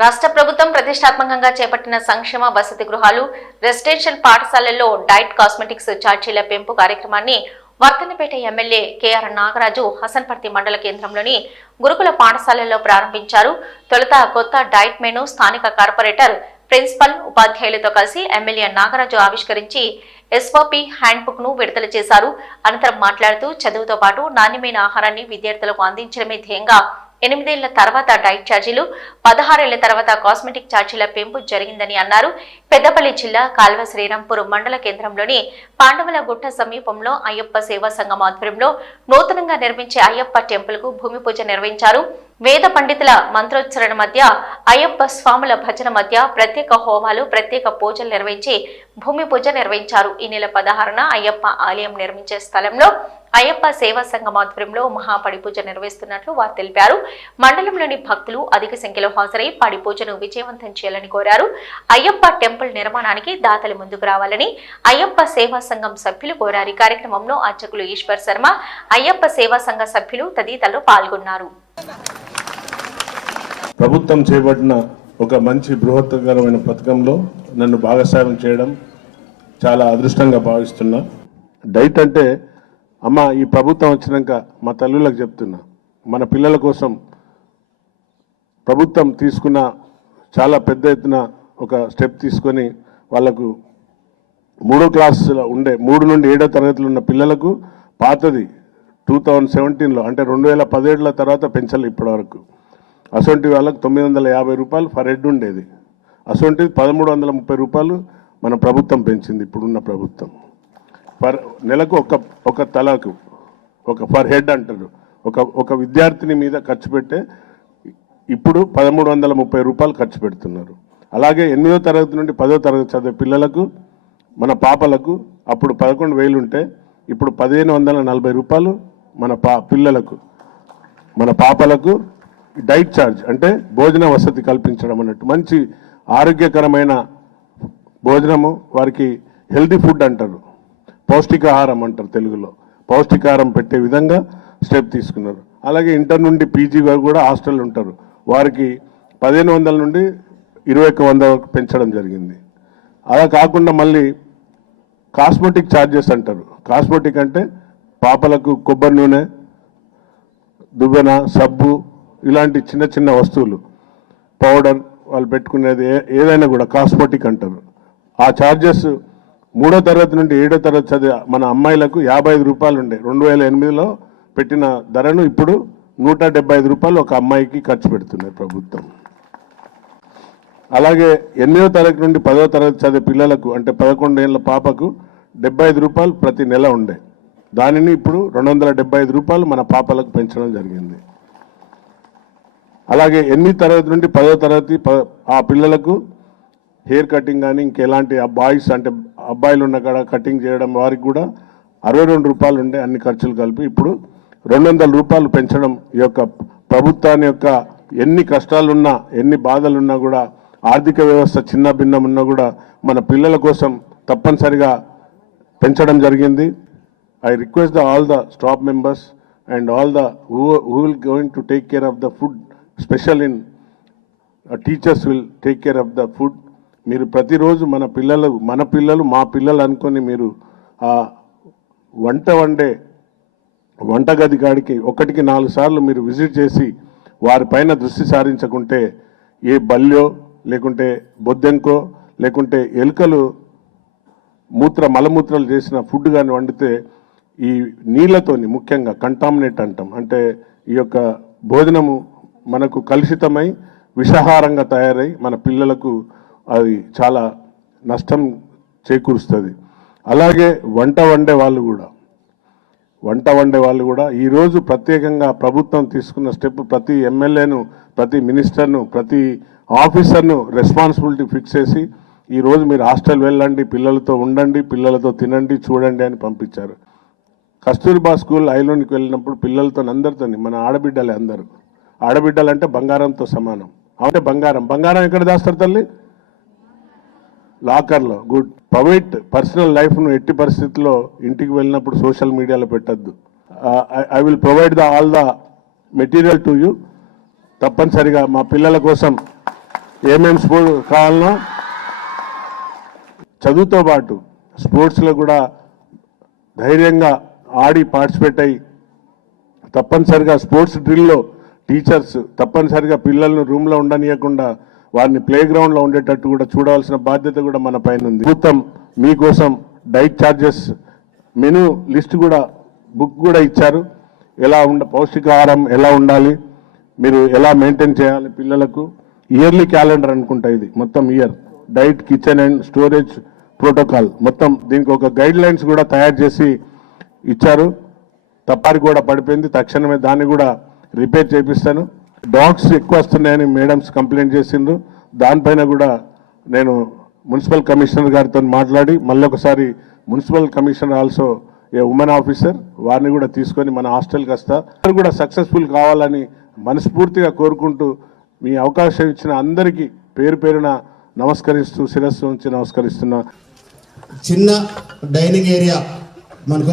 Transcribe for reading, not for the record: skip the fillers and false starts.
రాష్ట్ర ప్రభుత్వం ప్రతిష్టాత్మకంగా చేపట్టిన సంక్షేమ వసతి గృహాలు, రెసిడెన్షియల్ పాఠశాలల్లో డైట్ కాస్మెటిక్స్ ఛార్జీల పెంపు కార్యక్రమాన్ని వర్ధన్నపేట ఎమ్మెల్యే కేఆర్ నాగరాజు హసన్పర్తి మండల కేంద్రంలోని గురుకుల పాఠశాలల్లో ప్రారంభించారు. తొలుత కొత్త డైట్ మెనూ స్థానిక కార్పొరేటర్, ప్రిన్సిపల్, ఉపాధ్యాయులతో కలిసి ఎమ్మెల్యే నాగరాజు ఆవిష్కరించి ఎస్ఓపి హ్యాండ్బుక్ ను విడుదల చేశారు. అనంతరం మాట్లాడుతూ చదువుతో పాటు నాణ్యమైన ఆహారాన్ని విద్యార్థులకు అందించడమే ధ్యేయంగా 8 ఏళ్ల తర్వాత డైట్ ఛార్జీలు, 16 ఏళ్ల తర్వాత కాస్మెటిక్ ఛార్జీల పెంపు జరిగిందని అన్నారు. పెద్దపల్లి జిల్లా కాల్వ శ్రీరాంపూర్ మండల కేంద్రంలోని పాండవుల గుట్ట సమీపంలో అయ్యప్ప సేవా సంఘం ఆధ్వర్యంలో నూతనంగా నిర్మించే అయ్యప్ప టెంపుల్ కు భూమి పూజ నిర్వహించారు. వేద పండితుల మంత్రోచ్చరణ మధ్య, అయ్యప్ప స్వాముల భజన మధ్య ప్రత్యేక హోమాలు, ప్రత్యేక పూజలు నిర్వహించి భూమి పూజ నిర్వహించారు. ఈ నెల 16న అయ్యప్ప ఆలయం నిర్మించే స్థలంలో అయ్యప్ప సేవా సంఘం ఆధ్వర్యంలో మహాపడి పూజ నిర్వహిస్తున్నట్లు వారు తెలిపారు. మండలంలోని భక్తులు అధిక సంఖ్యలో హాజరై పడి పూజను విజయవంతం చేయాలని కోరారు. అయ్యప్ప టెంపుల్ నిర్మాణానికి దాతలు ముందుకు రావాలని అయ్యప్ప సేవా సంఘం సభ్యులు కోరారు. కార్యక్రమంలో అర్చకులు ఈశ్వర్ శర్మ, అయ్యప్ప సేవా సంఘ సభ్యులు తదితరులు పాల్గొన్నారు. ప్రభుత్వం చేపట్టిన ఒక మంచి బృహత్తరమైన పథకంలో నన్ను భాగస్వామ్యం చేయడం చాలా అదృష్టంగా భావిస్తున్నా. డైట్ అంటే అమ్మ, ఈ ప్రభుత్వం వచ్చినాక మా తల్లులకు చెప్తున్నా, మన పిల్లల కోసం ప్రభుత్వం తీసుకున్న చాలా పెద్ద ఎత్తున ఒక స్టెప్ తీసుకొని వాళ్ళకు 3వ క్లాసులో ఉండే 3 నుండి 7వ తరగతిలో ఉన్న పిల్లలకు పాతది 2017లో అంటే 2017 తర్వాత పెంచాలి ఇప్పటి వరకు. అసొంటి వాళ్ళకు 950 రూపాయలు ఫర్ హెడ్ ఉండేది. అసొంటిది 1330 రూపాయలు మన ప్రభుత్వం పెంచింది. ఇప్పుడున్న ప్రభుత్వం నెలకు ఒక తలకు ఒక ఫర్ హెడ్ అంటారు. ఒక విద్యార్థిని మీద ఖర్చు పెట్టే ఇప్పుడు 1330 రూపాయలు ఖర్చు పెడుతున్నారు. అలాగే 8వ తరగతి నుండి 10వ తరగతి చదివే పిల్లలకు, మన పాపలకు అప్పుడు 11,000 ఉంటే ఇప్పుడు 1540 రూపాయలు మన పిల్లలకు, మన పాపలకు డైట్ ఛార్జ్ అంటే భోజన వసతి కల్పించడం అన్నట్టు. మంచి ఆరోగ్యకరమైన భోజనము, వారికి హెల్దీ ఫుడ్ అంటారు, పౌష్టికాహారం అంటారు తెలుగులో, పౌష్టికాహారం పెట్టే విధంగా స్టెప్ తీసుకున్నారు. అలాగే ఇంటర్ నుండి పీజీ వరకు కూడా హాస్టల్ ఉంటారు, వారికి 1500 నుండి 2100 వరకు పెంచడం జరిగింది. అలా కాకుండా మళ్ళీ కాస్మెటిక్ ఛార్జెస్ అంటారు. కాస్మెటిక్ అంటే పాపలకు కొబ్బరి నూనె, దువ్వెన, సబ్బు ఇలాంటి చిన్న చిన్న వస్తువులు, పౌడర్, వాళ్ళు పెట్టుకునేది ఏదైనా కూడా కాస్మెటిక్ అంటారు. ఆ ఛార్జెస్ 3వ తరగతి నుండి 7వ తరగతి చదివే మన అమ్మాయిలకు 55 రూపాయలు ఉండే 2008లో పెట్టిన ధరను ఇప్పుడు 175 రూపాయలు ఒక అమ్మాయికి ఖర్చు పెడుతున్నారు ప్రభుత్వం. అలాగే 8వ తరగతి నుండి 10వ తరగతి చదివే పిల్లలకు అంటే 11 ఏళ్ళ పాపకు 75 రూపాయలు ప్రతి నెల ఉండే దానిని ఇప్పుడు 275 రూపాయలు మన పాపలకు పెంచడం జరిగింది. అలాగే 8వ తరగతి నుండి 10వ తరగతి ఆ పిల్లలకు హెయిర్ కటింగ్ కానీ ఇంకెలాంటి బాయ్స్ అంటే అబ్బాయిలు ఉన్న కాడ కటింగ్ చేయడం వారికి కూడా 62 రూపాయలు ఉండే అన్ని ఖర్చులు కలిపి ఇప్పుడు 200 రూపాయలు పెంచడం ఈ యొక్క ప్రభుత్వాన్ని యొక్క ఎన్ని కష్టాలున్నా, ఎన్ని బాధలున్నా కూడా, ఆర్థిక వ్యవస్థ చిన్న భిన్నం ఉన్నా కూడా మన పిల్లల కోసం తప్పనిసరిగా పెంచడం జరిగింది. I request all the staff members and all the who will going to take care of the food, special in teachers will take care of the food. మీరు ప్రతిరోజు మన పిల్లలు మా పిల్లలు అనుకొని మీరు ఆ వంటగది కాడికి 1కి 4 సార్లు మీరు విజిట్ చేసి వారిపైన దృష్టి సారించకుంటే ఏ బల్యో లేకుంటే బొద్దెంకో లేకుంటే ఎలుకలు మలమూత్రాలు చేసిన ఫుడ్ కానీ వండితే ఈ నీళ్లతోని ముఖ్యంగా కంటామినేట్ అంటాం, అంటే ఈ యొక్క భోజనము మనకు కలుషితమై విషాహారంగా తయారై మన పిల్లలకు అది చాలా నష్టం చేకూరుస్తుంది. అలాగే వంట వండే వాళ్ళు కూడా ఈరోజు ప్రత్యేకంగా ప్రభుత్వం తీసుకున్న స్టెప్, ప్రతి ఎమ్మెల్యేను, ప్రతి మినిస్టర్ను, ప్రతి ఆఫీసర్ను రెస్పాన్సిబిలిటీ ఫిక్స్ చేసి ఈరోజు మీరు హాస్టల్ వెళ్ళండి, పిల్లలతో ఉండండి, పిల్లలతో తినండి, చూడండి అని పంపించారు. కస్తూర్బా స్కూల్ ఐలోనికి వెళ్ళినప్పుడు పిల్లలతో అందరితో, మన ఆడబిడ్డలే అందరూ, ఆడబిడ్డలు అంటే బంగారంతో సమానం. అంటే బంగారం ఎక్కడ దాస్తారు తల్లి? లాకర్లో. గుడ్. ప్రైవేట్ పర్సనల్ లైఫ్ను ఎట్టి పరిస్థితుల్లో ఇంటికి వెళ్ళినప్పుడు సోషల్ మీడియాలో పెట్టద్దు. I will provide all the material to you. తప్పనిసరిగా మా పిల్లల కోసం ఏమేమి స్పోర్ట్స్ కావాలనో చదువుతో పాటు స్పోర్ట్స్లో కూడా ధైర్యంగా ఆడి పార్టిసిపేట్ అయ్యి తప్పనిసరిగా స్పోర్ట్స్ డ్రిల్లో టీచర్స్ తప్పనిసరిగా పిల్లలను రూమ్లో ఉండనీయకుండా వారిని ప్లే గ్రౌండ్లో ఉండేటట్టు కూడా చూడవలసిన బాధ్యత కూడా మన పైన ఉంది. ప్రభుత్వం మీకోసం డైట్ ఛార్జెస్ మెనూ లిస్ట్ కూడా బుక్ కూడా ఇచ్చారు. ఎలా పౌష్టికాహారం ఎలా ఉండాలి, మీరు ఎలా మెయింటైన్ చేయాలి పిల్లలకు. ఇయర్లీ క్యాలెండర్ అనుకుంటా ఇది మొత్తం year diet kitchen and storage protocol మొత్తం దీనికి ఒక గైడ్ లైన్స్ కూడా తయారు చేసి ఇచ్చారు. తప్పారి కూడా పడిపోయింది, తక్షణమే దాన్ని కూడా రిపేర్ చేపిస్తాను. డాగ్స్ ఎక్కువ వస్తున్నాయని మేడమ్స్ కంప్లైంట్ చేసిండ్రు. దానిపైన కూడా నేను మున్సిపల్ కమిషనర్ గారితో మాట్లాడి మళ్ళీ ఒకసారి municipal commissioner also a women officer వారిని కూడా తీసుకొని మన హాస్టల్కి వస్తా కూడా సక్సెస్ఫుల్ కావాలని మనస్ఫూర్తిగా కోరుకుంటూ మీ అవకాశం ఇచ్చిన అందరికీ పేరు పేరున నమస్కరిస్తూ శిరస్సు ఉంచి నమస్కరిస్తున్నా. చిన్న డైనింగ్ ఏరియా మనకు